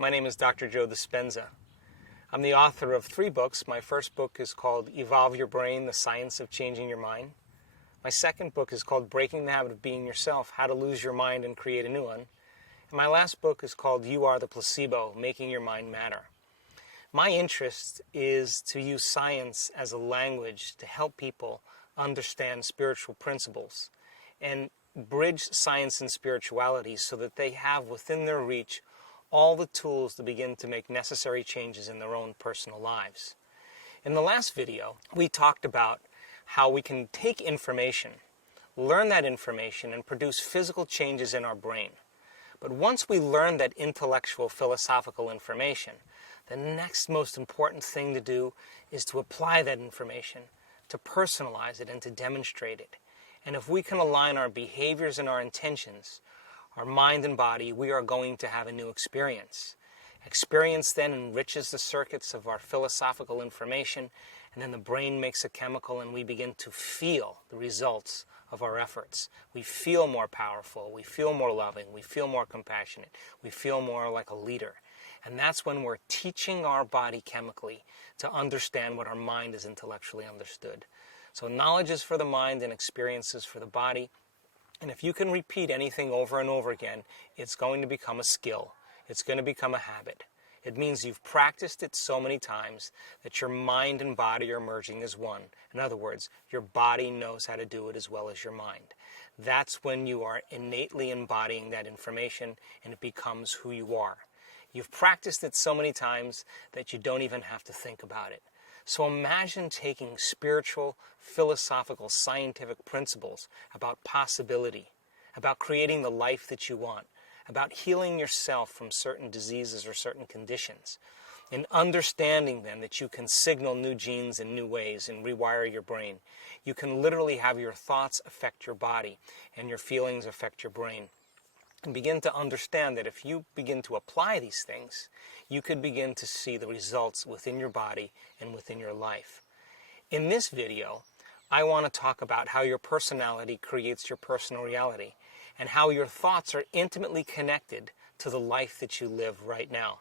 My name is Dr. Joe Dispenza. I'm the author of 3 books. My first book is called Evolve Your Brain, The Science of Changing Your Mind. My second book is called Breaking the Habit of Being Yourself, How to Lose Your Mind and Create a New One. And my last book is called You Are the Placebo, Making Your Mind Matter. My interest is to use science as a language to help people understand spiritual principles and bridge science and spirituality so that they have within their reach all the tools to begin to make necessary changes in their own personal lives. In the last video, we talked about how we can take information, learn that information, and produce physical changes in our brain. But once we learn that intellectual, philosophical information, the next most important thing to do is to apply that information, to personalize it, and to demonstrate it. And if we can align our behaviors and our intentions, our mind and body, we are going to have a new experience. Experience then enriches the circuits of our philosophical information, and then the brain makes a chemical and we begin to feel the results of our efforts. We feel more powerful, we feel more loving, we feel more compassionate, we feel more like a leader. And that's when we're teaching our body chemically to understand what our mind has intellectually understood. So knowledge is for the mind and experience is for the body. And if you can repeat anything over and over again, it's going to become a skill. It's going to become a habit. It means you've practiced it so many times that your mind and body are merging as one. In other words, your body knows how to do it as well as your mind. That's when you are innately embodying that information and it becomes who you are. You've practiced it so many times that you don't even have to think about it. So imagine taking spiritual, philosophical, scientific principles about possibility, about creating the life that you want, about healing yourself from certain diseases or certain conditions, and understanding then that you can signal new genes in new ways and rewire your brain. You can literally have your thoughts affect your body and your feelings affect your brain. And begin to understand that if you begin to apply these things, you could begin to see the results within your body and within your life. In this video, I want to talk about how your personality creates your personal reality and how your thoughts are intimately connected to the life that you live right now.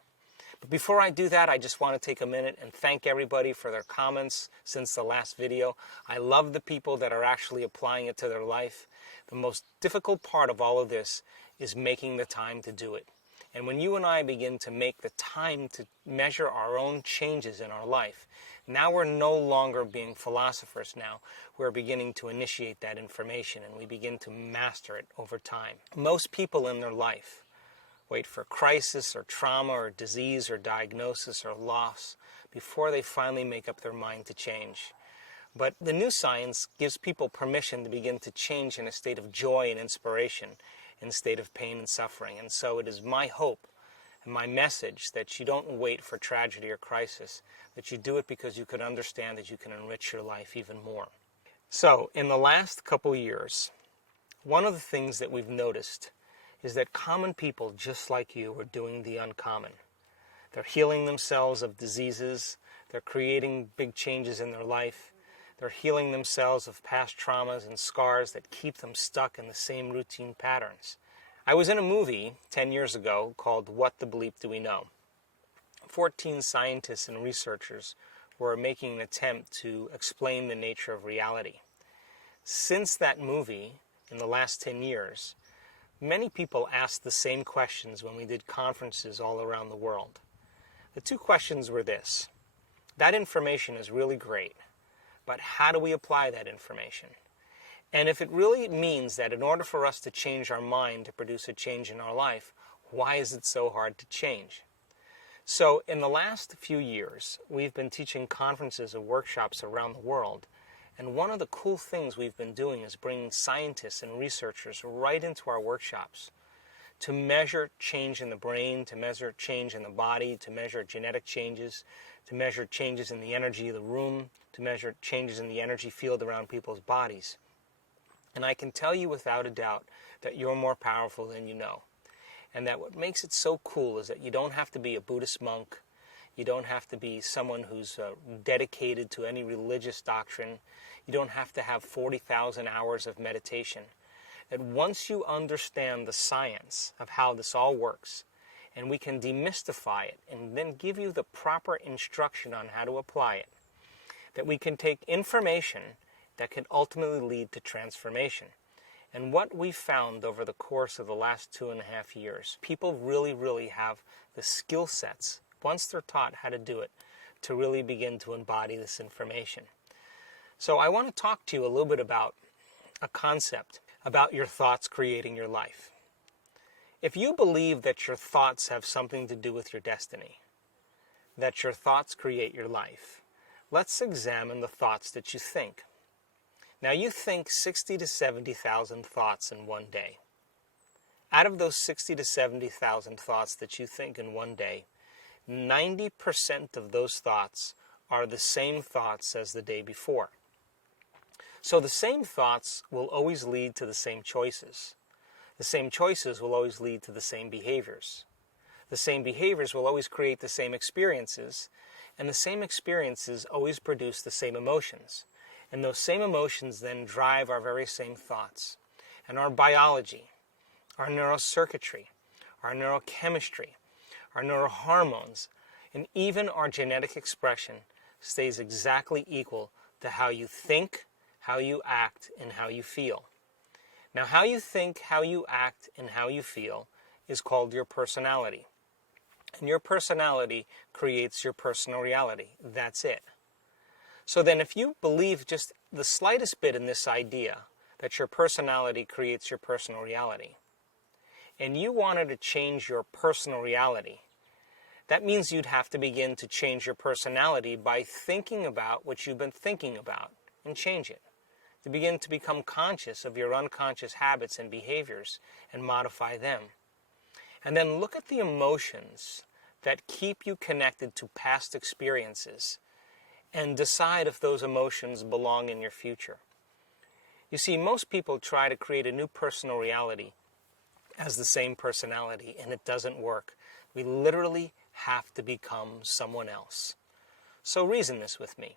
But before I do that, I just want to take a minute and thank everybody for their comments since the last video. I love the people that are actually applying it to their life. The most difficult part of all of this is making the time to do it. And when you and I begin to make the time to measure our own changes in our life, now we're no longer being philosophers now. We're beginning to initiate that information and we begin to master it over time. Most people in their life wait for crisis or trauma or disease or diagnosis or loss before they finally make up their mind to change. But the new science gives people permission to begin to change in a state of joy and inspiration, in a state of pain and suffering. And so it is my hope and my message that you don't wait for tragedy or crisis, that you do it because you can understand that you can enrich your life even more. So in the last couple years, one of the things that we've noticed is that common people just like you are doing the uncommon. They're healing themselves of diseases. They're creating big changes in their life. They're healing themselves of past traumas and scars that keep them stuck in the same routine patterns. I was in a movie 10 years ago called What the Bleep Do We Know? 14 scientists and researchers were making an attempt to explain the nature of reality. Since that movie, in the last 10 years, many people asked the same questions when we did conferences all around the world. The 2 questions were this: that information is really great, but how do we apply that information? And if it really means that in order for us to change our mind to produce a change in our life, why is it so hard to change? So in the last few years, we've been teaching conferences and workshops around the world. And one of the cool things we've been doing is bringing scientists and researchers right into our workshops to measure change in the brain, to measure change in the body, to measure genetic changes, to measure changes in the energy of the room, to measure changes in the energy field around people's bodies. And I can tell you without a doubt that you're more powerful than you know. And that what makes it so cool is that you don't have to be a Buddhist monk. You don't have to be someone who's dedicated to any religious doctrine. You don't have to have 40,000 hours of meditation. That once you understand the science of how this all works, and we can demystify it and then give you the proper instruction on how to apply it. That we can take information that can ultimately lead to transformation. And what we found over the course of the last 2.5 years, people really have the skill sets, once they're taught how to do it, to really begin to embody this information. So I want to talk to you a little bit about a concept about your thoughts creating your life. If you believe that your thoughts have something to do with your destiny, that your thoughts create your life, let's examine the thoughts that you think. Now you think 60 to 70,000 thoughts in one day. Out of those 60 to 70,000 thoughts that you think in one day, 90% of those thoughts are the same thoughts as the day before. So the same thoughts will always lead to the same choices. The same choices will always lead to the same behaviors. The same behaviors will always create the same experiences, and the same experiences always produce the same emotions. And those same emotions then drive our very same thoughts. And our biology, our neurocircuitry, our neurochemistry, our neurohormones, and even our genetic expression stays exactly equal to how you think, how you act, and how you feel. Now, how you think, how you act, and how you feel is called your personality. And your personality creates your personal reality. That's it. So then if you believe just the slightest bit in this idea that your personality creates your personal reality, and you wanted to change your personal reality, that means you'd have to begin to change your personality by thinking about what you've been thinking about and change it. To begin to become conscious of your unconscious habits and behaviors and modify them. And then look at the emotions that keep you connected to past experiences and decide if those emotions belong in your future. You see, most people try to create a new personal reality as the same personality, and it doesn't work. We literally have to become someone else. So reason this with me.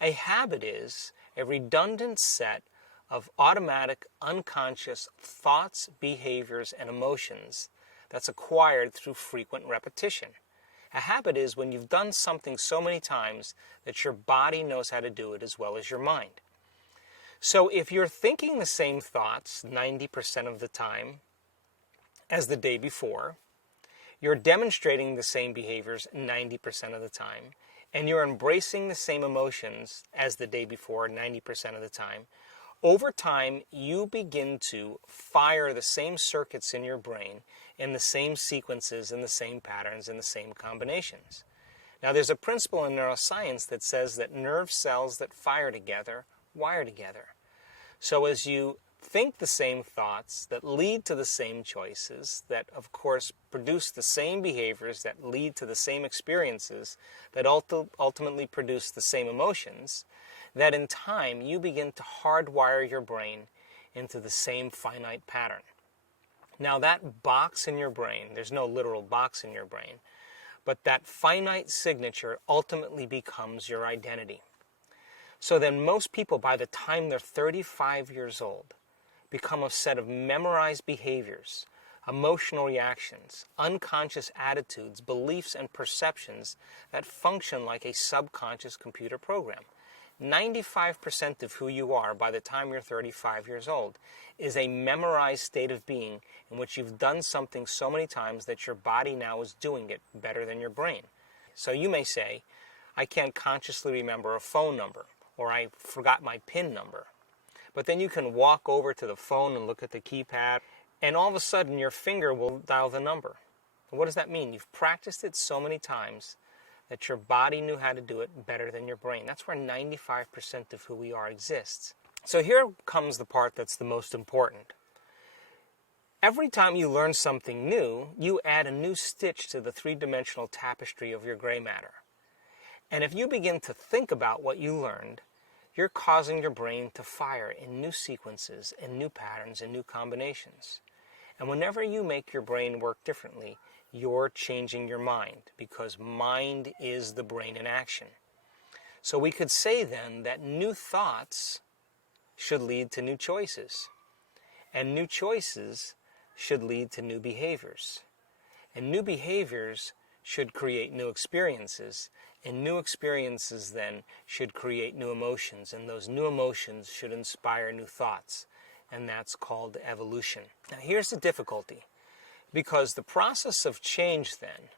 A habit is a redundant set of automatic, unconscious thoughts, behaviors, and emotions that's acquired through frequent repetition. A habit is when you've done something so many times that your body knows how to do it as well as your mind. So if you're thinking the same thoughts 90% of the time as the day before, you're demonstrating the same behaviors 90% of the time, and you're embracing the same emotions as the day before 90% of the time, over time you begin to fire the same circuits in your brain in the same sequences, in the same patterns, in the same combinations. Now there's a principle in neuroscience that says that nerve cells that fire together wire together. So as you think the same thoughts that lead to the same choices, that of course produce the same behaviors that lead to the same experiences, that ultimately produce the same emotions, that in time you begin to hardwire your brain into the same finite pattern. Now that box in your brain, there's no literal box in your brain, but that finite signature ultimately becomes your identity. So then most people, by the time they're 35 years old, become a set of memorized behaviors, emotional reactions, unconscious attitudes, beliefs, and perceptions that function like a subconscious computer program. 95% of who you are by the time you're 35 years old is a memorized state of being in which you've done something so many times that your body now is doing it better than your brain. So you may say, I can't consciously remember a phone number, or I forgot my PIN number. But then you can walk over to the phone and look at the keypad, and all of a sudden your finger will dial the number. And what does that mean? You've practiced it so many times that your body knew how to do it better than your brain. That's where 95% of who we are exists. So here comes the part that's the most important. Every time you learn something new, you add a new stitch to the three-dimensional tapestry of your gray matter. And if you begin to think about what you learned, you're causing your brain to fire in new sequences and new patterns and new combinations. And whenever you make your brain work differently, you're changing your mind, because mind is the brain in action. So we could say then that new thoughts should lead to new choices, and new choices should lead to new behaviors. And new behaviors should create new experiences, and new experiences then should create new emotions, and those new emotions should inspire new thoughts, and that's called evolution. Now here's the difficulty, because the process of change then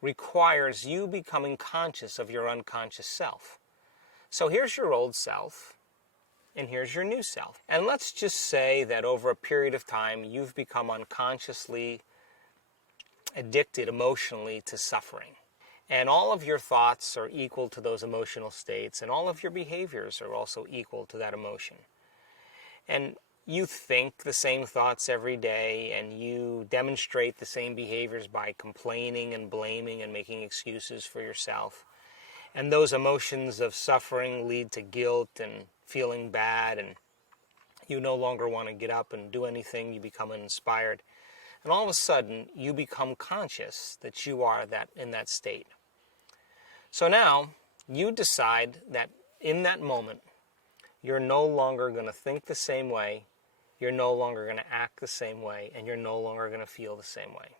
requires you becoming conscious of your unconscious self. So here's your old self, and here's your new self. And let's just say that over a period of time you've become unconsciously addicted emotionally to suffering. And all of your thoughts are equal to those emotional states, and all of your behaviors are also equal to that emotion. And you think the same thoughts every day, and you demonstrate the same behaviors by complaining and blaming and making excuses for yourself. And those emotions of suffering lead to guilt and feeling bad, and you no longer want to get up and do anything. You become uninspired. And all of a sudden, you become conscious that you are in that state. So now, you decide that in that moment, you're no longer going to think the same way, you're no longer going to act the same way, and you're no longer going to feel the same way.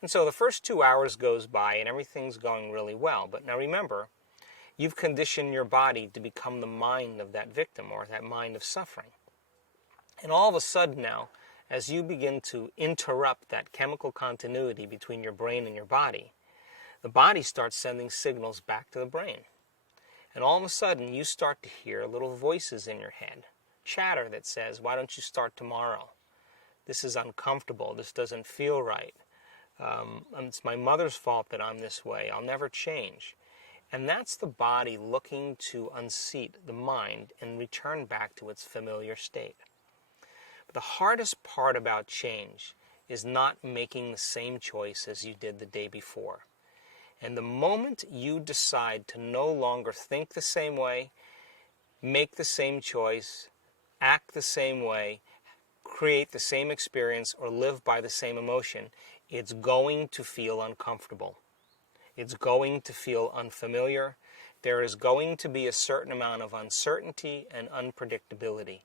And so the first 2 hours goes by and everything's going really well. But now remember, you've conditioned your body to become the mind of that victim, or that mind of suffering. And all of a sudden now, as you begin to interrupt that chemical continuity between your brain and your body, the body starts sending signals back to the brain. And all of a sudden, you start to hear little voices in your head, chatter that says, why don't you start tomorrow? This is uncomfortable. This doesn't feel right. It's my mother's fault that I'm this way. I'll never change. And that's the body looking to unseat the mind and return back to its familiar state. But the hardest part about change is not making the same choice as you did the day before. And the moment you decide to no longer think the same way, make the same choice, act the same way, create the same experience, or live by the same emotion, it's going to feel uncomfortable. It's going to feel unfamiliar. There is going to be a certain amount of uncertainty and unpredictability.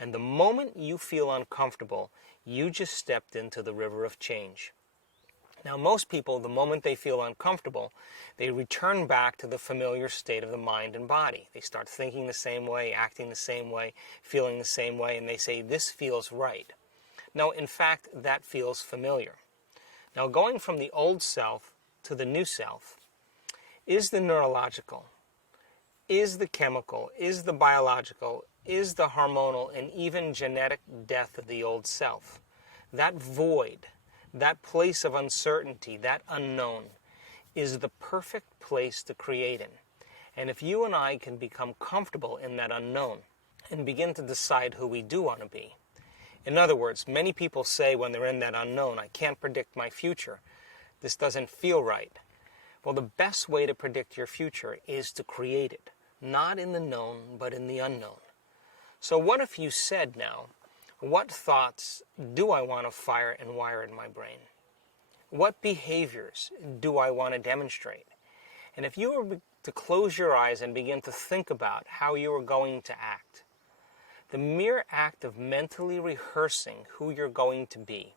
And the moment you feel uncomfortable, you just stepped into the river of change. Now, most people, the moment they feel uncomfortable, they return back to the familiar state of the mind and body. They start thinking the same way, acting the same way, feeling the same way, and they say, this feels right. No, in fact, that feels familiar. Now, going from the old self to the new self is the neurological, is the chemical, is the biological, is the hormonal, and even genetic death of the old self. That void, that place of uncertainty, that unknown, is the perfect place to create in. And if you and I can become comfortable in that unknown and begin to decide who we do want to be. In other words, many people say when they're in that unknown, I can't predict my future. This doesn't feel right. Well, the best way to predict your future is to create it, not in the known, but in the unknown. So what if you said now, what thoughts do I want to fire and wire in my brain? What behaviors do I want to demonstrate? And if you were to close your eyes and begin to think about how you are going to act, the mere act of mentally rehearsing who you're going to be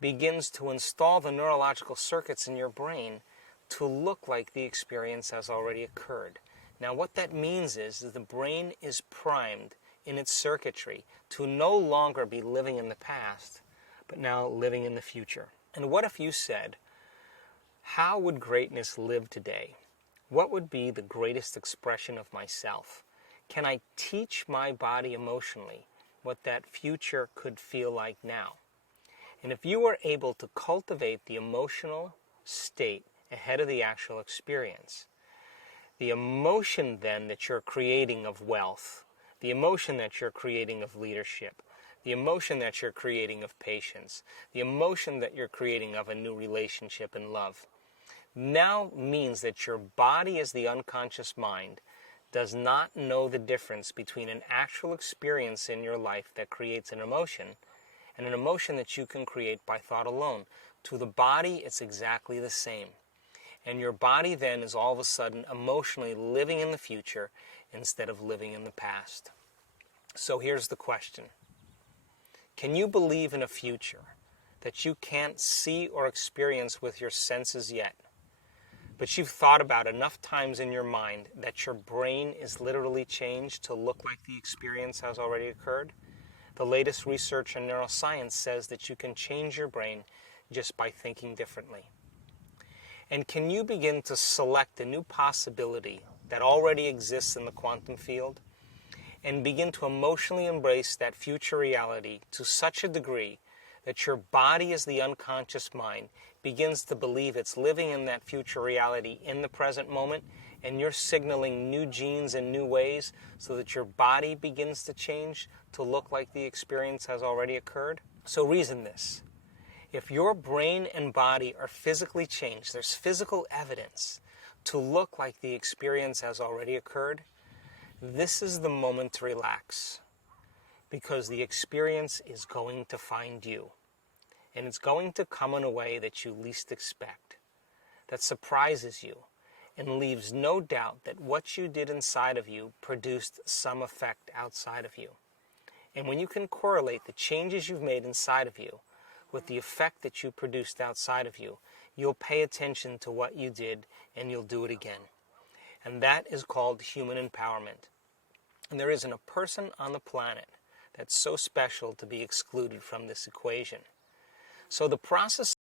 begins to install the neurological circuits in your brain to look like the experience has already occurred. Now what that means is that the brain is primed in its circuitry to no longer be living in the past, but now living in the future. And what if you said, how would greatness live today? What would be the greatest expression of myself? Can I teach my body emotionally what that future could feel like now? And if you were able to cultivate the emotional state ahead of the actual experience, the emotion then that you're creating of wealth, the emotion that you're creating of leadership, the emotion that you're creating of patience, the emotion that you're creating of a new relationship and love, now means that your body as the unconscious mind does not know the difference between an actual experience in your life that creates an emotion and an emotion that you can create by thought alone. To the body, it's exactly the same. And your body then is all of a sudden emotionally living in the future instead of living in the past. So here's the question. Can you believe in a future that you can't see or experience with your senses yet. But you've thought about enough times in your mind that your brain is literally changed to look like the experience has already occurred. The latest research in neuroscience says that you can change your brain just by thinking differently. And can you begin to select a new possibility that already exists in the quantum field and begin to emotionally embrace that future reality to such a degree that your body as the unconscious mind begins to believe it's living in that future reality in the present moment, and you're signaling new genes in new ways so that your body begins to change to look like the experience has already occurred? So reason this. If your brain and body are physically changed, there's physical evidence to look like the experience has already occurred, this is the moment to relax, because the experience is going to find you. And it's going to come in a way that you least expect, that surprises you, and leaves no doubt that what you did inside of you produced some effect outside of you. And when you can correlate the changes you've made inside of you with the effect that you produced outside of you, you'll pay attention to what you did and you'll do it again. And that is called human empowerment. And there isn't a person on the planet that's so special to be excluded from this equation. So the process